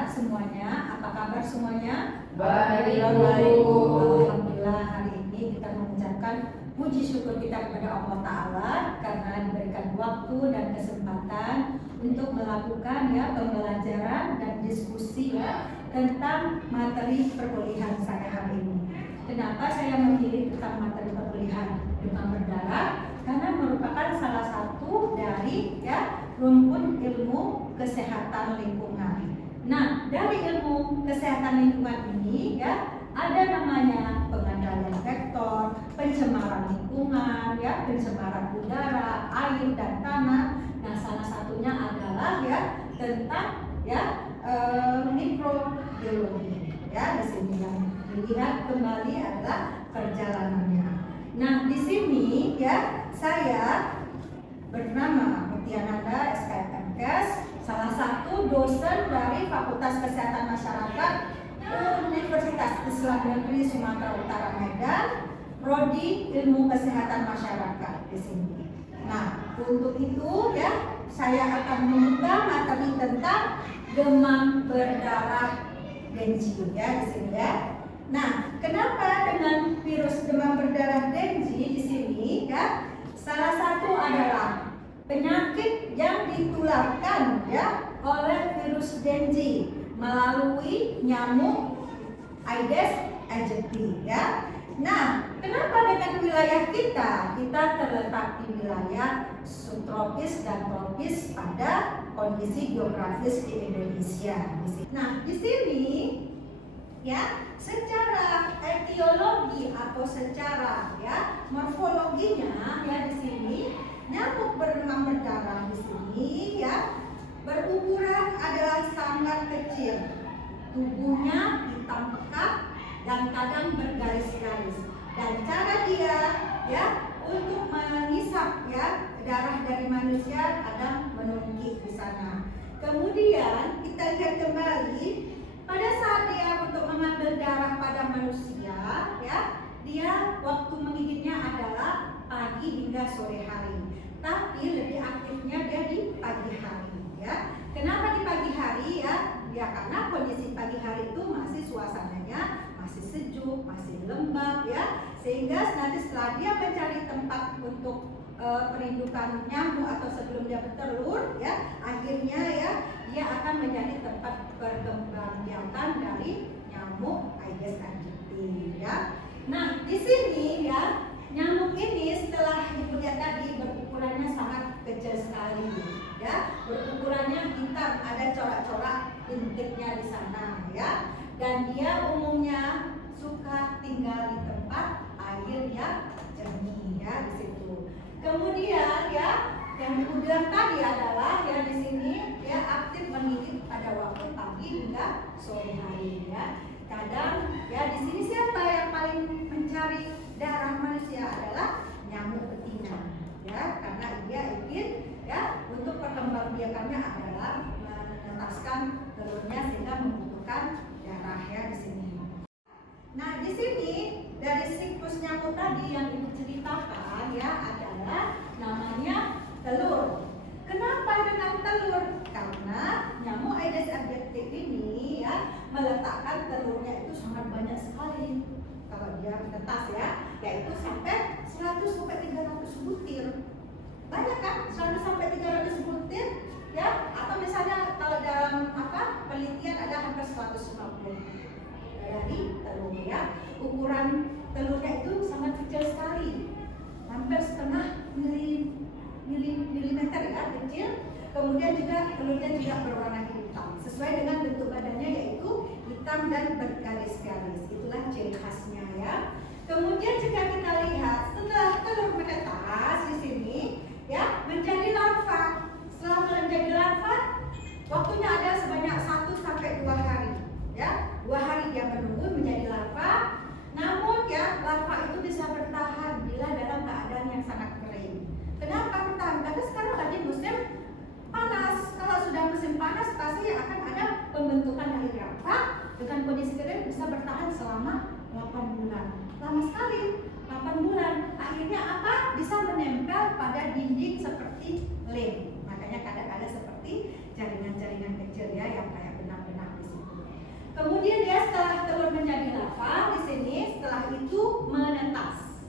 sehat semuanya. Apa kabar semuanya? Baik, Bu. Alhamdulillah hari ini kita mengucapkan puji syukur kita kepada Allah Ta'ala karena diberikan waktu dan kesempatan untuk melakukan pembelajaran dan diskusi tentang materi perkuliahan saya hari ini. Kenapa saya memilih tentang materi perkuliahan demam berdarah? Karena merupakan salah satu dari rumpun ilmu kesehatan lingkungan. Nah, dari ilmu kesehatan lingkungan ini ada namanya pengendalian vektor, pencemaran lingkungan, pencemaran udara, air dan tanah. Nah, salah satunya adalah tentang mikrobiologi. Di sini yang dilihat kembali adalah perjalanannya. Nah, di sini saya bernama Mutiananda SKMKes, salah satu dosen dari Fakultas Kesehatan Masyarakat Universitas Islam Negeri Sumatera Utara Medan, Prodi Ilmu Kesehatan Masyarakat di sini. Nah, untuk itu saya akan membuka materi tentang demam berdarah Dengue di sini Nah, kenapa dengan virus demam berdarah Dengue di sini salah satu adalah penyakit yang ditularkan oleh virus Dengue melalui nyamuk Aedes aegypti Nah, kenapa dengan wilayah kita terletak di wilayah subtropis dan tropis pada kondisi geografis di Indonesia. Nah, di sini secara etiologi atau secara morfologinya di sini nyamuk berdemam berdarah di sini berukuran adalah sangat kecil, tubuhnya hitam pekat dan kadang bergaris-garis, dan cara dia untuk mengisap darah dari manusia kadang menungkik di sana. Kemudian kita lihat kembali pada saat dia untuk mengambil darah pada manusia, dia waktu menggigitnya adalah pagi hingga sore hari. Tapi lebih aktifnya dia di pagi hari. Kenapa di pagi hari karena kondisi pagi hari itu masih suasananya masih sejuk, masih lembab sehingga nanti setelah dia mencari tempat untuk perindukan nyamuk atau sebelum dia bertelur akhirnya dia akan menjadi tempat perkembangbiakan dari nyamuk Aedes aegypti Nah, di sini nyamuk ini setelah dilihat tadi berukurannya sangat kecil sekali berukurannya hitam, ada corak-corak bintiknya di sana dan dia umumnya suka tinggal di tempat air jernih di situ. Kemudian yang dibilang tadi adalah di sini aktif menggigit pada waktu pagi hingga sore hari Kadang di sini siapa yang paling mencari darah manusia adalah nyamuk betina karena dia ingin untuk perkembangbiakannya adalah menetaskan telurnya sehingga membutuhkan darah di sini. Nah, di sini dari siklus nyamuk tadi yang ibu ceritakan adalah namanya telur. Kenapa dengan telur? Karena nyamuk Aedes aegypti ini meletakkan telurnya itu sangat banyak sekali. Kalau dia menetas yaitu sampai 100 sampai 300 butir. Banyak kan? 100 sampai 300 butir atau misalnya kalau dalam penelitian ada hampir 150 dari telur ukuran telurnya itu sangat kecil sekali, hampir setengah milimeter kecil. Kemudian juga telurnya juga berwarna hitam sesuai dengan bentuk badannya yaitu hitam dan bergaris-garis. Itulah ciri khasnya Kemudian jika kita lihat setelah telur menetas di sini menjadi larva. Setelah menjadi larva waktunya ada sebanyak 1 sampai 2 hari 2 hari dia menunggu menjadi larva. Namun larva itu bisa bertahan bila dalam keadaan yang sangat kering. Kenapa bertahan? Karena sekarang lagi musim panas. Kalau sudah musim panas pasti akan ada pembentukan dari larva dengan kondisi kering bisa bertahan selama 8 bulan. Lama sekali, 8 bulan. Akhirnya bisa menempel pada dinding seperti lem. Makanya kadang-kadang seperti jaringan-jaringan kecil yang kayak benang-benang di sini. Kemudian dia setelah telur menjadi larva di sini, setelah itu menetas.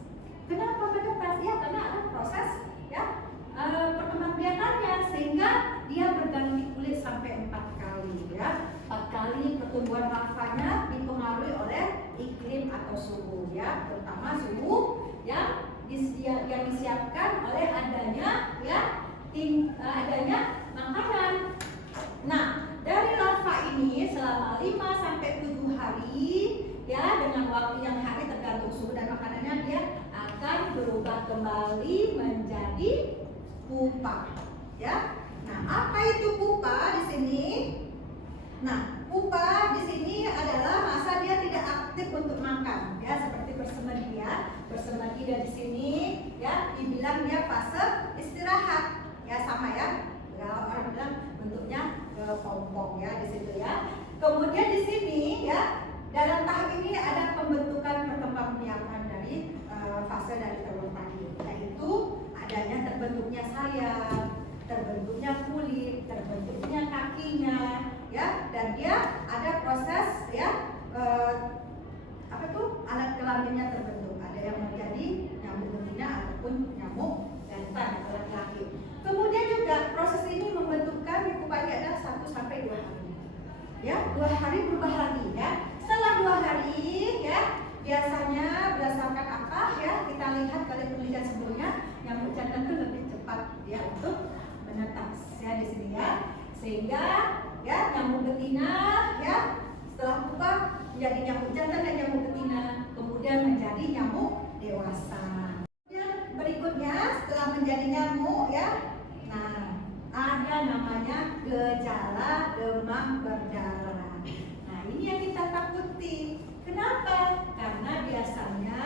Kenapa menetas? Ya karena ada proses ya perkembangbiakannya, sehingga dia berganti kulit sampai 4 kali ya. 4 kali pertumbuhan larvanya dipengaruhi oleh iklim atau suhu ya, terutama suhu yang disiapkan oleh adanya adanya makanan. Nah, dari larva ini selama 5 sampai 7 hari ya, dengan waktu yang hari tergantung suhu dan makanannya, dia akan berubah kembali menjadi pupa ya. Nah, apa itu pupa di sini? Nah, pupa di sini adalah masa dia tidak aktif untuk makan ya, seperti bersemedi ya. Bersemedi dari sini ya dibilang dia fase istirahat ya, sama ya. Kalau orang bilang bentuknya kepompong ya di situ ya. Kemudian di sini ya, dalam tahap ini ada pembentukan perkembangbiakan dari fase dari telur tadi, yaitu adanya terbentuknya sayap, terbentuknya kulit, terbentuknya kakinya ya, dan dia ada proses ya apa tuh, alat kelaminnya terbentuk, ada yang menjadi nyamuk betina ataupun nyamuk jantan atau laki-laki. Kemudian juga proses ini membentukkan di pupa ini adalah 1 sampai 2 hari ya, 2 hari berubah lagi ya. Setelah 2 hari ya, biasanya berdasarkan apa ya, kita lihat kali penelitian sebelumnya, nyamuk jantan itu lebih cepat ya untuk menetas ya di sini ya, sehingga ya nyamuk betina ya setelah pupa menjadi nyamuk jantan dan nyamuk betina, kemudian menjadi nyamuk dewasa. Kemudian berikutnya setelah menjadi nyamuk ya, nah ada namanya gejala demam berdarah. Nah ini yang kita takuti. Kenapa? Karena biasanya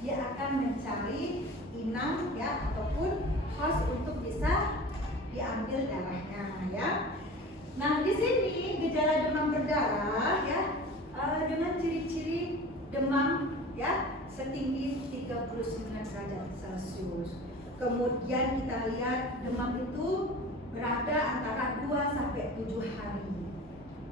dia akan mencari inang ya ataupun host untuk bisa diambil darahnya ya. Nah di sini gejala demam berdarah ya dengan ciri-ciri demam ya setinggi 39 derajat Celcius. Kemudian kita lihat demam itu berada antara 2 sampai 7 hari.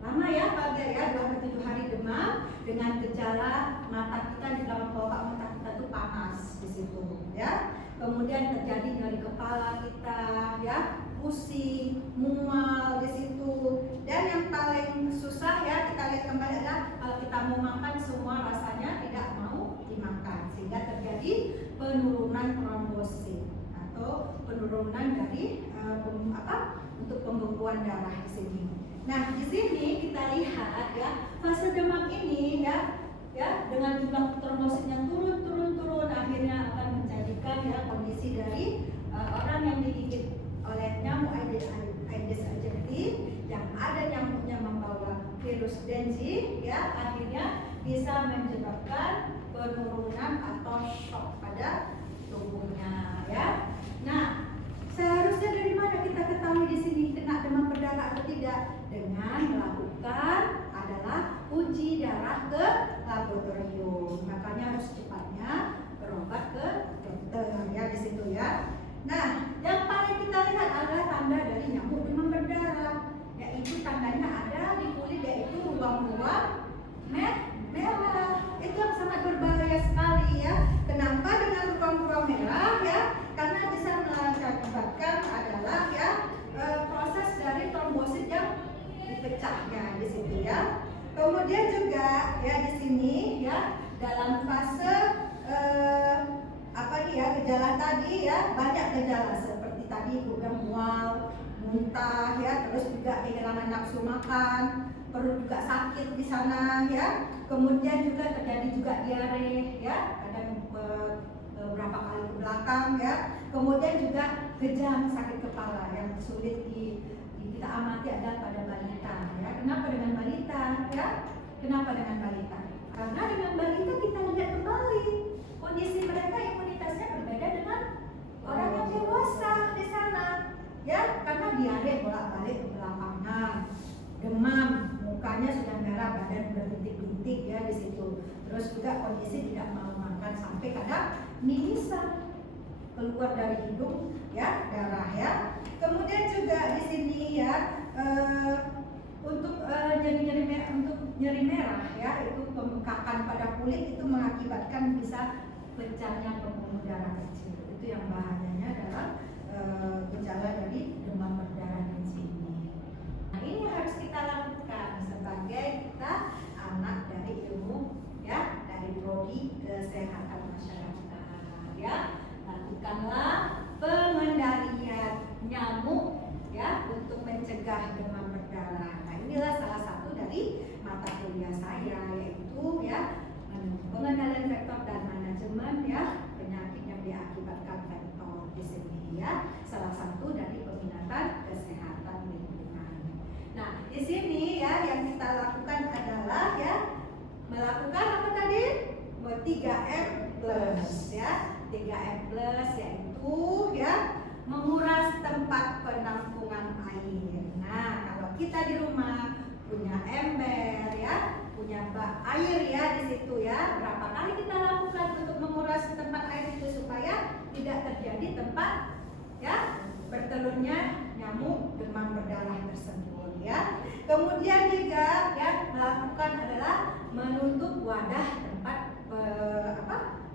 Lama ya Pak ya, 2 sampai 7 hari demam dengan gejala mata kita di dalam kelopak mata kita itu panas di situ ya. Kemudian terjadi nyeri kepala kita ya, pusing, mual di situ. Dan yang paling susah ya kita lihat kembali adalah kalau kita mau makan semua rasanya tidak mau dimakan, sehingga terjadi penurunan trombosit atau penurunan dari untuk pembekuan darah di sini. Nah di sini kita lihat ya fase demam ini ya dengan jumlah trombosit yang turun akhirnya akan menjadikan ya kondisi dari orang yang digigit oleh nyamuk Aedes aegypti yang ada nyamuknya membawa virus Dengue ya, akhirnya bisa menyebabkan penurunan atau shock pada tubuhnya ya. Nah seharusnya dari mana kita ketahui di sini kena demam berdarah atau tidak? Dengan melakukan adalah uji darah ke laboratorium. Makanya harus cepatnya berobat ke dokter ya di situ ya. Nah, yang paling kita lihat adalah tanda dari nyamuk demam berdarah, yaitu tandanya ada di kulit, yaitu ruam-ruam merah. Itu yang sangat berbahaya sekali ya. Kenapa dengan ruam-ruam merah ya? Karena bisa mengakibatkan adalah ya proses dari trombosit yang dipecahnya di situ ya. Kemudian juga ya di sini ya dalam fase gejala tadi ya, banyak gejala seperti tadi bukan mual, muntah ya, terus juga kehilangan nafsu makan, perut juga sakit di sana ya. Kemudian juga terjadi juga diare ya, kadang beberapa kali ke belakang ya. Kemudian juga kejang, sakit kepala yang sulit kita amati adalah pada balita ya. Kenapa dengan balita ya? Kenapa dengan balita? Karena dengan balita kita lihat kembali kondisi mereka imunitasnya berbeda dengan orang yang dewasa di sana ya, karena diare bolak-balik ke belakangan, demam, mukanya sudah merah, badan berbintik-bintik ya di situ. Terus juga kondisi tidak mau makan, sampai kadang mimisan keluar dari hidung ya, darah ya. Kemudian juga di sini ya untuk nyeri merah ya, itu pembengkakan pada kulit, itu mengakibatkan bisa pecahnya pembuluh darah kecil. Itu yang bahayanya dalam gejala dari demam berdarah di sini. Nah, ini harus kita lakukan sebagai kita anak dari ilmu ya, dari prodi kesehatan masyarakat ya. Lakukanlah pengendalian nyamuk ya untuk mencegah demam berdarah. Nah, inilah salah satu dari mata kuliah saya, yaitu ya pengendalian vektor dan manajemen ya penyakit yang diakibatkan vektor di sini ya, salah satu dari peminatan kesehatan lingkungan. Nah, di sini ya yang kita lakukan adalah ya melakukan apa tadi? 3M plus ya. 3M plus yaitu ya menguras tempat penampungan air. Nah, kalau kita di rumah punya ember ya, punya bak air ya di situ ya, berapa kali kita lakukan untuk menguras tempat air itu supaya tidak terjadi tempat ya bertelurnya nyamuk demam berdarah tersebut ya. Kemudian juga ya melakukan adalah menutup wadah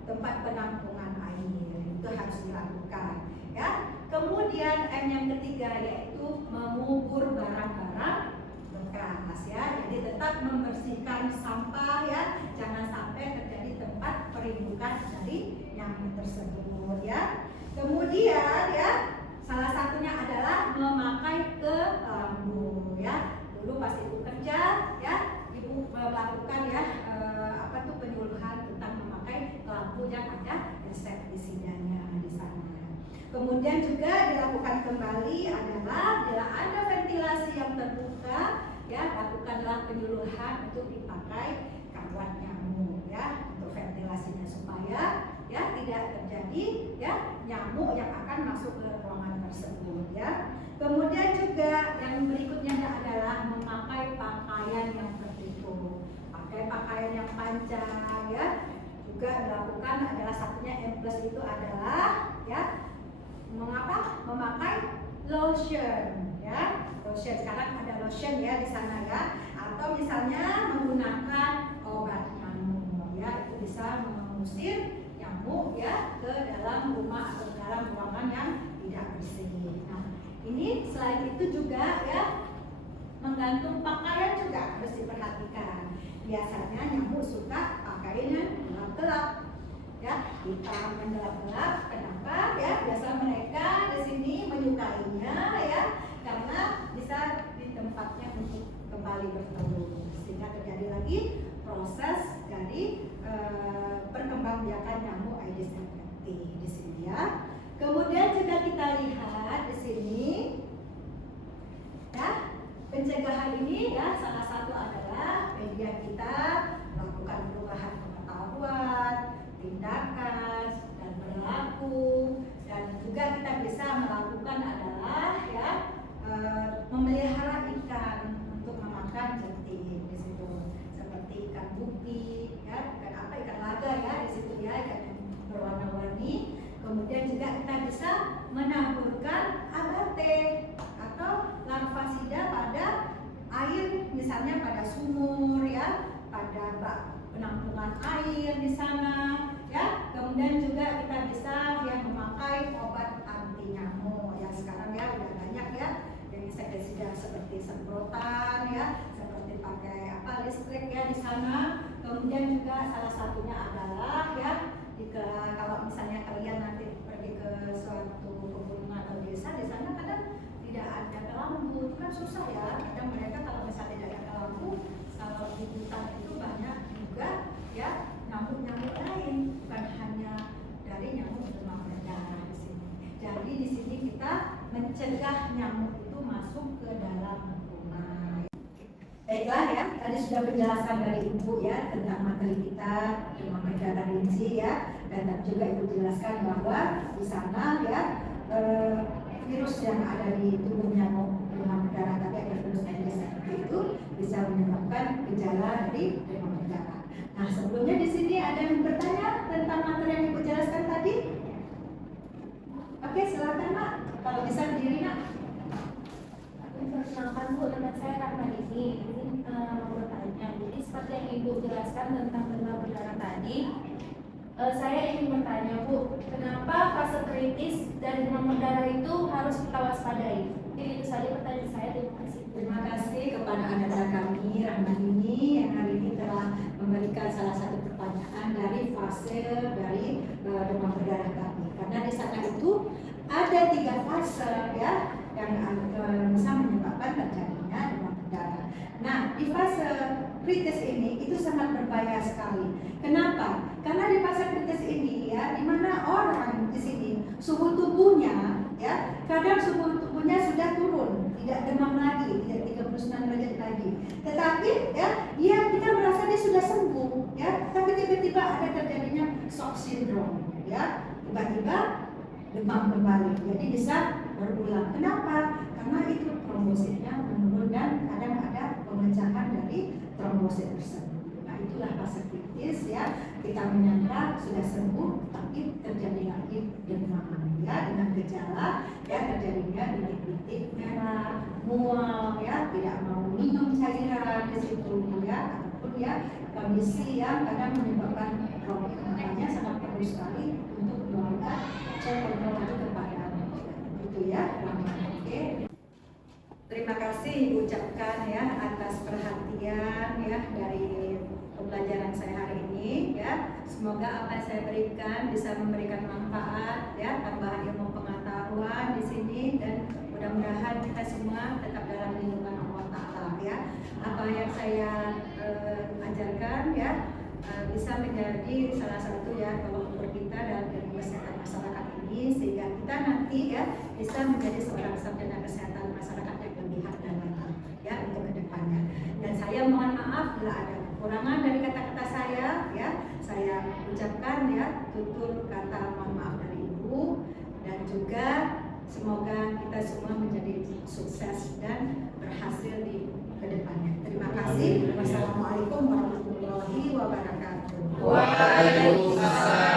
tempat penampungan air, itu harus dilakukan ya. Kemudian M yang ketiga yaitu mengubur barang-barang bekas ya, jadi tetap membersihkan sampah ya, jangan sampai terjadi tempat perindukan dari nyamuk tersebut ya. Kemudian ya salah satunya adalah memakai kelambu ya. Dulu pas ibu kerja ya, ibu melakukan ya penyuluhan tentang memakai kelambu yang ada insektisidanya di sana. Kemudian juga dilakukan kembali adalah bila ada ventilasi yang terbuka ya, lakukanlah penyuluhan untuk dipakai kawat nyamuk ya, untuk ventilasinya supaya ya tidak terjadi ya nyamuk yang akan masuk ke ruangan tersebut ya. Kemudian juga yang berikutnya adalah memakai pakaian yang tertutup, pakai pakaian yang panjang ya. Juga dilakukan adalah satunya M plus itu adalah ya memakai lotion ya. Lotion, sekarang ada lotion ya di sana ya, atau misalnya menggunakan obat nyamuk ya, itu bisa mengusir nyamuk ya ke dalam rumah atau dalam ruangan yang tidak bersih. Nah, ini selain itu juga ya menggantung pakaian juga harus diperhatikan. Biasanya nyamuk suka pakaian yang gelap-gelap ya, hitam dan gelap-gelap. Kenapa ya? Biasa mereka di sini menyukainya ya, karena bisa di tempatnya untuk kembali bertelur, sehingga terjadi lagi proses dari perkembangbiakan nyamuk Aedes aegypti di sini ya. Kemudian juga kita lihat di sini ya, pencegahan ini ya salah satu adalah media kita melakukan perubahan pengetahuan, tindakan dan perilaku, dan juga kita bisa melakukan adalah ya memelihara ikan untuk memakan jentik di situ, seperti ikan gupi ya, ikan laga ya di situ ya, ikan yang berwarna-warni. Kemudian juga kita bisa menaburkan abate atau larvasida pada air, misalnya pada sumur ya, pada bak penampungan air di sana ya. Kemudian juga kita bisa yang memakai obat anti nyamuk yang sekarang ya udah banyak ya, yang insektisida seperti semprotan ya, seperti pakai listrik ya di sana. Kemudian juga salah satunya adalah ya kalau misalnya kalian nanti pergi ke suatu pegunungan atau desa, di sana kadang tidak ada kelambu, kan susah ya. Kadang mereka kalau misalnya tidak ada kelambu, kalau di hutan itu banyak juga ya nyamuk-nyamuk lain, bukan hanya dari nyamuk demam berdarah di sini. Jadi di sini kita mencegah nyamuk itu masuk ke dalam rumah. Baiklah ya, tadi sudah penjelasan dari Ibu ya tentang materi kita demam berdarah Lindsay ya, dan juga Ibu jelaskan bahwa di sana ya virus yang ada di tubuh nyamuk demam berdarah, tapi ada virus Aedes aegypti itu bisa menyebabkan gejala dari demam berdarah. Nah, sebelumnya di sini ada yang bertanya tentang materi yang Ibu jelaskan tadi? Oke, silakan Mak. Kalau bisa berdiri Nak. Perkenalkan Bu, nama saya Rahma ini mau bertanya. Jadi menjelaskan tentang demam berdarah tadi, saya ingin bertanya Bu, kenapa fase kritis dari demam berdarah itu harus kita waspadai? Jadi itu saja pertanyaan saya. Terima kasih. Terima kasih kepada anak kami Rahmadini yang hari ini telah memberikan salah satu pertanyaan dari fase dari demam berdarah kami. Karena di sana itu ada 3 fase ya yang bisa menyebabkan terjadinya demam berdarah. Nah, di fase kritis ini itu sangat berbahaya sekali. Kenapa? Karena di fase kritis ini ya, di mana orang di sini suhu tubuhnya ya, kadang suhu tubuhnya sudah turun, tidak demam lagi, tidak 39 derajat lagi. Tetapi ya, kita merasa dia sudah sembuh ya, tapi tiba-tiba ada terjadinya shock syndrome ya, tiba-tiba demam kembali. Jadi bisa berulang. Kenapa? Karena itu trombositnya menurun dan kadang ada pemecahan dari trombosit tersebut. Nah, itulah fase kritis ya. Kita menyangka sudah sembuh, tapi terjadi lagi demam ya, dengan gejala ya, terjadinya bintik-bintik merah, mual ya, tidak mau minum cairan di situ ya, ataupun ya kondisi yang kadang menyebabkan kronik. Makanya sangat perlu sekali untuk melakukan cek kontrol lagi kepada itu ya. Oke. Terima kasih ucapkan ya atas perhatian ya dari pembelajaran saya hari ini ya. Semoga apa yang saya berikan bisa memberikan manfaat ya, tambahan ilmu pengetahuan di sini, dan mudah-mudahan kita semua tetap dalam lindungan Allah Ta'ala ya. Apa yang saya ajarkan ya bisa menjadi salah satu ya tolak ukur kita dalam ilmu kesehatan masyarakat ini, sehingga kita nanti ya bisa menjadi seorang sarjana kesehatan masyarakat yang lebih dan lengkap ya untuk kedepannya. Dan saya mohon maaf bila ada kekurangan dari kata-kata saya ya, saya ucapkan ya tutur kata mohon maaf dari Ibu, dan juga semoga kita semua menjadi sukses dan berhasil di kedepannya. Terima kasih. Wassalamualaikum warahmatullahi wabarakatuh. Waalaikumsalam.